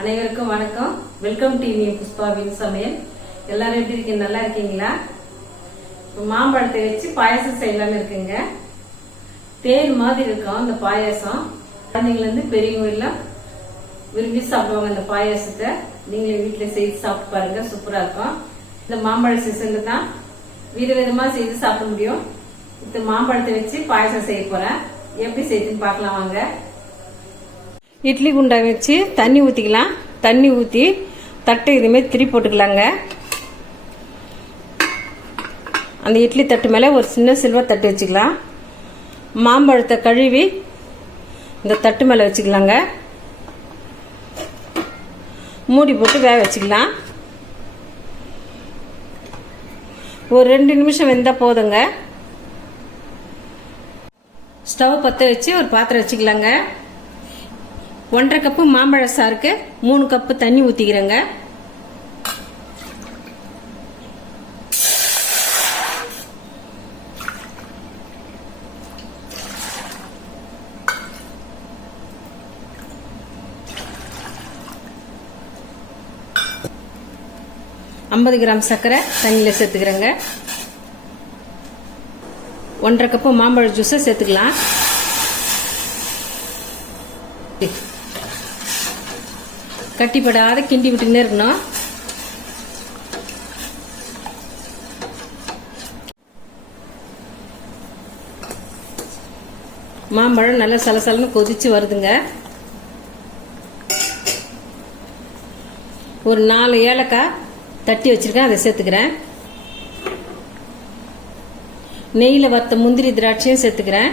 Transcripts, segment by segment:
அனைவருக்கும் வணக்கம். Welcome TV புஷ்பாவின் சமையல் எல்லாரும் எப்படி இருக்கீங்க? நல்லா இருக்கீங்களா? மாம்பழத்தை வச்சு பாயாசம் செய்யலாம்னு இருக்குங்க. தேன் மாதிரி இருக்கும் அந்த பாயாசம். குழந்தைங்கள இருந்து பெரியவங்க எல்லாம் விரும்பி சாப்பிடுவாங்க அந்த பாயாசத்தை. நீங்களே வீட்டில் செய்து சாப்பிட்டு பாருங்க. சூப்பரா இருக்கும். இந்த மாம்பழ சீசன்ல தான் விதவிதமா செய்து சாப்பிட முடியும். இந்த மாம்பழத்தை வச்சு பாயாசம் செய்ய போறேன். எப்படி செய்யுதுன்னு பார்க்கலாம் வாங்க. இட்லி குண்டை வச்சு தண்ணி ஊற்றிக்கலாம் தண்ணி ஊற்றி தட்டை இதுமாரி திரி போட்டுக்கலாங்க. அந்த இட்லி தட்டு மேலே ஒரு சின்ன சில்வர் தட்டு வச்சுக்கலாம். மாம்பழத்தை கழுவி இந்த தட்டு மேலே வச்சுக்கலாங்க. மூடி போட்டு வேக வச்சுக்கலாம். ஒரு ரெண்டு நிமிஷம் வெந்தால் போதுங்க. ஸ்டவ் பற்ற வச்சு ஒரு பாத்திரம் வச்சுக்கலாங்க. ஒன்றரை கப்பு மாம்பழ சாருக்கு மூணு கப்பு தண்ணி ஊற்றிக்கிறேங்க ஐம்பது கிராம் சர்க்கரை தண்ணியில் சேர்த்துக்கிறேங்க. ஒன்றரை கப்பு மாம்பழ ஜூஸை சேர்த்துக்கலாம். கட்டிப்படாத கிண்டி விட்டுக்கிட்டே இருக்கணும். மாம்பழம் நல்லா சலசலன்னு கொதிச்சு வருதுங்க. ஒரு நாலு ஏலக்காய் தட்டி வச்சிருக்கேன் அதை சேர்த்துக்கிறேன். நெய்யில் வறுத்த முந்திரி திராட்சையும் சேர்த்துக்கிறேன்.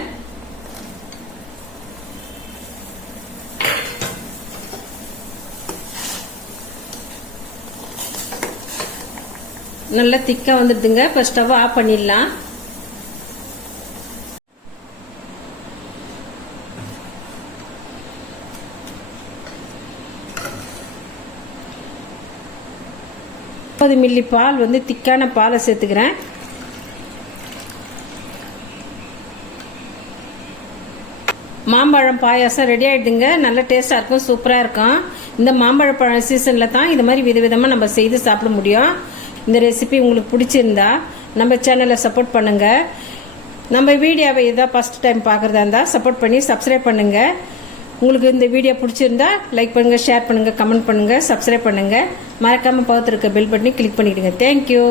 நல்லா திக்காக வந்துடுதுங்க. இப்போ ஸ்டவ் ஆஃப் பண்ணிடலாம். முப்பது மில்லி பால் வந்து திக்கான பாலை சேர்த்துக்கிறேன். மாம்பழம் பாயாசம் ரெடி ஆகிடுதுங்க நல்ல டேஸ்ட்டாக இருக்கும் சூப்பராக இருக்கும். இந்த மாம்பழ பழம் சீசனில் தான் இது மாதிரி விதவிதமாக நம்ம செய்து சாப்பிட முடியும். இந்த ரெசிபி உங்களுக்கு பிடிச்சிருந்தா நம்ம சேனலை சப்போர்ட் பண்ணுங்கள் நம்ம வீடியோவை இதான் ஃபஸ்ட் டைம் பார்க்குறதா இருந்தால் சப்போர்ட் பண்ணி சப்ஸ்கிரைப் பண்ணுங்கள் உங்களுக்கு இந்த வீடியோ பிடிச்சிருந்தா லைக் பண்ணுங்கள் ஷேர் பண்ணுங்கள் கமெண்ட் பண்ணுங்கள் சப்ஸ்கிரைப் பண்ணுங்கள் மறக்காமல் பார்த்துருக்க இருக்க பெல் பட்டனை கிளிக் பண்ணிவிடுங்க தேங்க்யூ